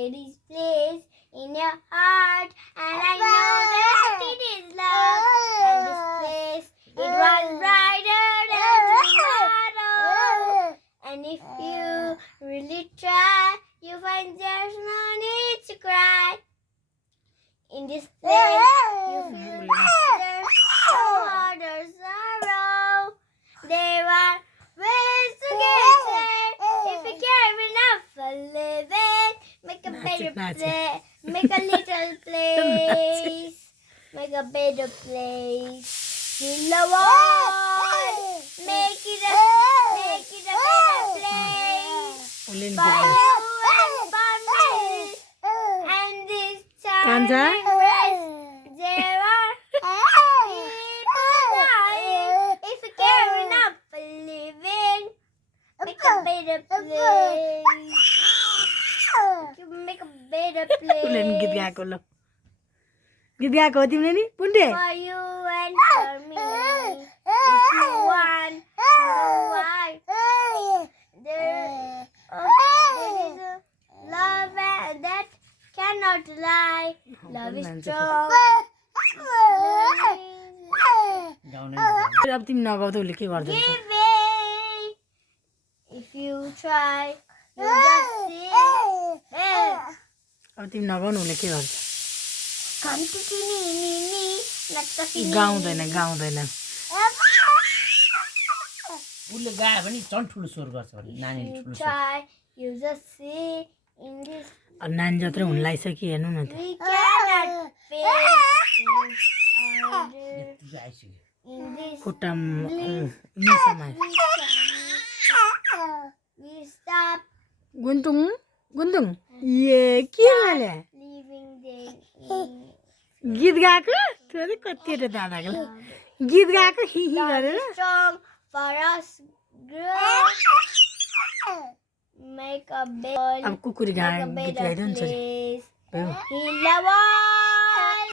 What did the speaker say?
there is place in your heart, and I know that it is love. And this place, it was brighter than tomorrow. And if you really try, you find there's no need to cry. In this place, you feel there's no other sorrow. There are ways to get there if you care enough for living. Make a better place. Make a little place. Make a better place. Heal the world. Make it a better place. For you and for me. And this time Kanja? and rest. There are people dying. If you care enough for living, make a better place. Make a better उसले नि गीत place. गाएको ल गीत गाएको हो तिमीले नि पुण्डे For you and for me. If you want to know why, there is a love that cannot lie. Love is strong. अब तिमी नगाउँदा उसले के गर्छ Give way. If you try, you just see. Hey. अब तिमी नगाउनु उसले के गर्छ Come to ni. गाउँदैन गाउँदैन उसले गायो भने झन् ठुलो स्वर गर्छ भने नानीले You ठुलो स्वर try, you just see. In this, अब नानी जत्रै हुन लागिसक्यो हेर्नु न त we cannot face under. यति आइसक्यो In this, खुट्टा मिसमा we stop गुन्तुङ गुन्तुङ ए के मैले living there. गीत गाएको त्यो चाहिँ कति दादाको गीत गाएको हि गरेर Strong for us, grow. Make a better, अब कुकुरी make a गीत better गाइदियो नि छोरी place. भयो Heal the world.